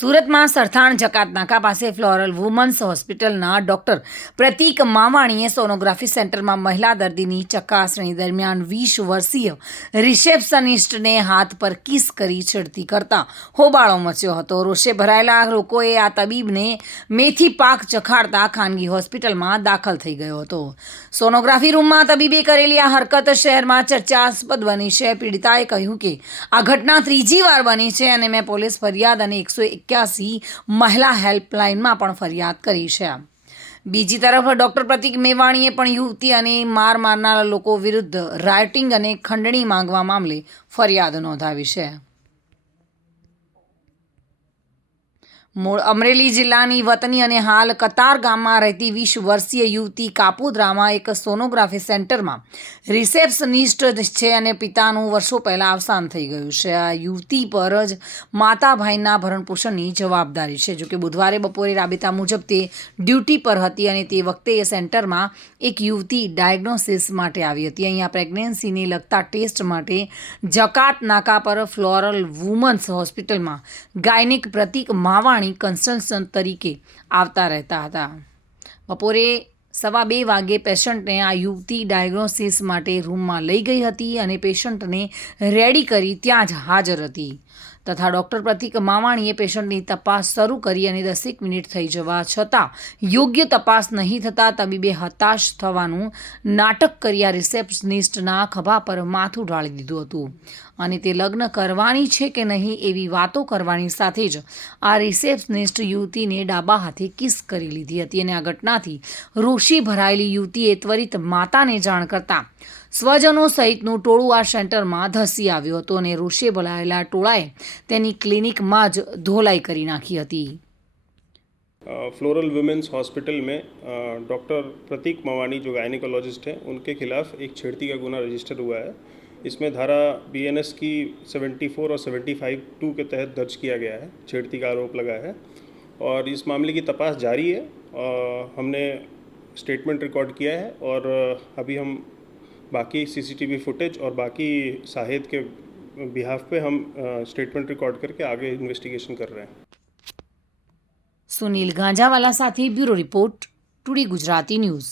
સુરતમાં સરથાણ જકાત નાકા પાસે ફ્લોરલ વુમન્સ હોસ્પિટલના ડૉક્ટર પ્રતીક માવાણીએ સોનોગ્રાફી સેન્ટરમાં મહિલા દર્દીની ચકાસણી દરમિયાન 20 વર્ષીય રિસેપ્શનિસ્ટને હાથ પર કિસ કરી છેડતી કરતા હોબાળો મચ્યો હતો. રોષે ભરાયેલા લોકોએ આ તબીબને મેથી પાક ચખાડતા ખાનગી હોસ્પિટલમાં દાખલ થઈ ગયો હતો. સોનોગ્રાફી રૂમમાં તબીબે કરેલી આ હરકત શહેરમાં ચર્ચાસ્પદ બની છે. પીડિતાએ કહ્યું કે આ ઘટના ત્રીજી વાર બની છે અને મેં પોલીસ ફરિયાદ અને 181 મહિલા હેલ્પલાઇનમાં પણ ફરિયાદ કરી છે. બીજી તરફ ડૉક્ટર પ્રતીક મેવાણીએ પણ યુવતી અને માર મારનારા લોકો વિરુદ્ધ રાયોટિંગ અને ખંડણી માંગવા મામલે ફરિયાદ નોંધાવી છે. મૂળ અમરેલી જિલ્લાની વતની અને હાલ કતાર ગામમાં રહેતી 20 વર્ષીય યુવતી કાપોદ્રામાં એક સોનોગ્રાફી સેન્ટરમાં રિસેપ્શનિસ્ટ છે અને પિતાનું વર્ષો પહેલાં અવસાન થઈ ગયું છે. આ યુવતી પર જ માતા ભાઈના ભરણપોષણની જવાબદારી છે. જોકે બુધવારે બપોરે રાબેતા મુજબ તે ડ્યુટી પર હતી અને તે વખતે એ સેન્ટરમાં એક યુવતી ડાયગ્નોસિસ માટે આવી હતી. અહીંયા પ્રેગ્નન્સીને લગતા ટેસ્ટ માટે જકાત નાકા પર ફ્લોરલ વુમન્સ હોસ્પિટલમાં ગાયનિક પ્રતીક માવાણી કન્સલ્ટન્ટ તરીકે આવતા રહેતા હતા. બપોરે 2:15 વાગે પેશન્ટને આ યુવતી ડાયગ્નોસિસ માટે રૂમમાં લઈ ગઈ હતી અને પેશન્ટને રેડી કરી ત્યાં જ હાજર હતી તથા ડૉક્ટર પ્રતીક માવાણીએ પેશન્ટની તપાસ શરૂ કરી અને 10 મિનિટ થઈ જવા છતાં યોગ્ય તપાસ નહીં થતાં તબીબે હતાશ થવાનું નાટક કરી આ રિસેપ્શનિસ્ટના ખભા પર માથું ઢાળી દીધું હતું અને તે લગ્ન કરવાની છે કે નહીં એવી વાતો કરવાની સાથે જ આ રિસેપ્શનિસ્ટ યુવતીને ડાબા હાથે કિસ કરી લીધી હતી અને આ ઘટનાથી રોષી ભરાયેલી યુવતીએ ત્વરિત માતાને જાણ કરતાં સ્વજનો સહિતનું ટોળું આ સેન્ટરમાં ધસી આવ્યું હતું અને રોષે ભરાયેલા ટોળાએ તેની ક્લિનિકમાં જ ધોલાઈ કરી નાખી હતી. फ्लोरल वुमेंस हॉस्पिटल में डॉक्टर प्रतीक मवानी जो गायनिकोलॉजिस्ट हैं उनके खिलाफ एक छेड़ती का गुना रजिस्टर हुआ है. इसमें धारा BNS की 74 और 75(2) के तहत दर्ज किया गया है. छेड़ती का आरोप लगा है और इस मामले की तपास जारी है. हमने स्टेटमेंट रिकॉर्ड किया है और अभी हम बाकी CCTV फुटेज और बाकी शाहिद के बिहाफ पे हम स्टेटमेंट रिकॉर्ड करके आगे इन्वेस्टिगेशन कर रहे हैं. સુનિલ ગાંજાવાલા સાથે bureau report, today Gujarati news.